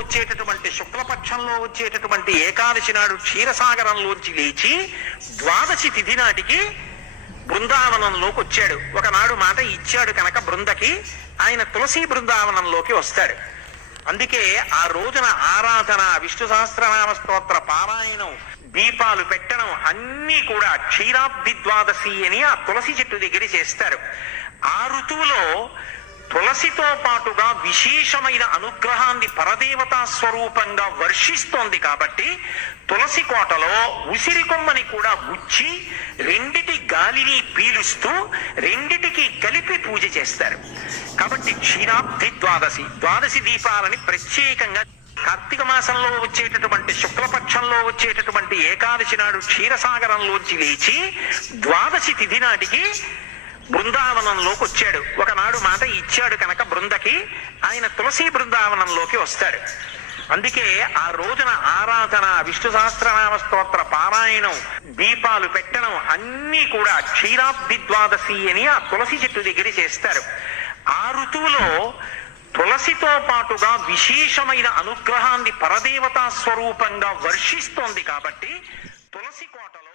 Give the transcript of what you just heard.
వచ్చేటటువంటి శుక్లపక్షంలో వచ్చేటటువంటి ఏకాదశి నాడు క్షీరసాగరంలోంచి లేచి ద్వాదశి తిథి నాటికి బృందావనంలోకి వచ్చాడు. ఒకనాడు మాట ఇచ్చాడు కనుక బృందకి ఆయన తులసి బృందావనంలోకి వస్తాడు. అందుకే ఆ రోజున ఆరాధన, విష్ణు సహస్రనామ స్తోత్ర పారాయణం, దీపాలు పెట్టడం అన్నీ కూడా క్షీరాబ్ది ద్వాదశి అని ఆ తులసి చెట్టు దగ్గర చేస్తారు. ఆ ఋతువులో తులసితో పాటుగా విశేషమైన అనుగ్రహాన్ని పరదేవతా స్వరూపంగా వర్షిస్తోంది కాబట్టి తులసి కోటలో ఉసిరి కొమ్మని కూడా గుచ్చి రెండిటి గాలిని పీలుస్తూ రెండిటికి కలిపి పూజ చేస్తారు. కాబట్టి క్షీరాబ్ది ద్వాదశి, ద్వాదశి దీపాలని ప్రత్యేకంగా కార్తీక మాసంలో వచ్చేటటువంటి శుక్లపక్షంలో వచ్చేటటువంటి ఏకాదశి నాడు క్షీరసాగరంలోంచి లేచి ద్వాదశి తిథి నాటికి బృందావనంలోకి వచ్చాడు. ఒకనాడు మాట ఇచ్చాడు కనుక బృందకి ఆయన తులసి బృందావనంలోకి వస్తాడు. అందుకే ఆ రోజున ఆరాధన, విష్ణు సహస్రనామ స్తోత్ర పారాయణం, దీపాలు పెట్టడం అన్నీ కూడా క్షీరాబ్ది ద్వాదశి అని ఆ తులసి చెట్టు దగ్గర చేస్తారు. ఆ ఋతువులో తులసితో పాటుగా విశేషమైన అనుగ్రహాన్ని పరదేవతా స్వరూపంగా వర్షిస్తోంది కాబట్టి తులసి కోటలో